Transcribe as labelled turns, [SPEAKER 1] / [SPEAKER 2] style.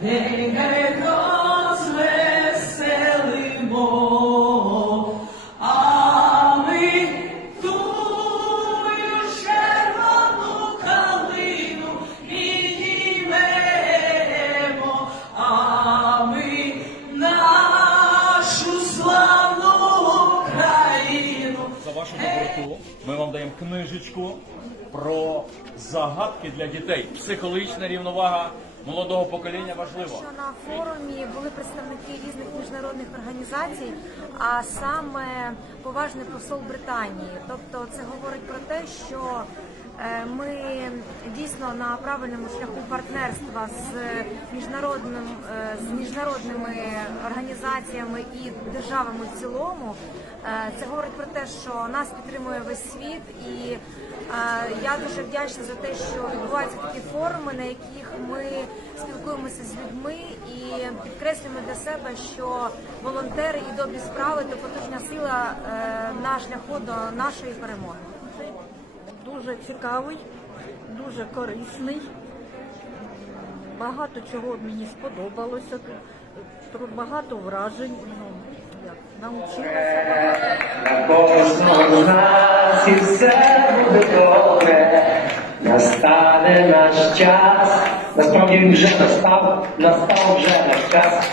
[SPEAKER 1] né? Стрічку про загадки для дітей. Психологічна рівновага молодого покоління важлива.
[SPEAKER 2] Що на форумі були представники різних міжнародних організацій, а саме поважний посол Британії. Тобто, це говорить про те, що ми дійсно на правильному шляху партнерства з міжнародним е, з міжнародними організаціями і державами в цілому. Е, Це говорить про те, що нас підтримує весь світ, і е, я дуже вдячна за те, що відбуваються такі форуми, на яких ми спілкуємося з людьми і підкреслюємо для себе, що волонтери і добрі справи то потужна сила е, на шляху до нашої перемоги.
[SPEAKER 3] Дуже цікавий, дуже корисний. Багато чого мені сподобалося тут. Багато вражень. Ну, як, навчилася.
[SPEAKER 4] На кожного з нас і все буде добре. Настане наш час. Насправді він вже настав, настав вже наш час.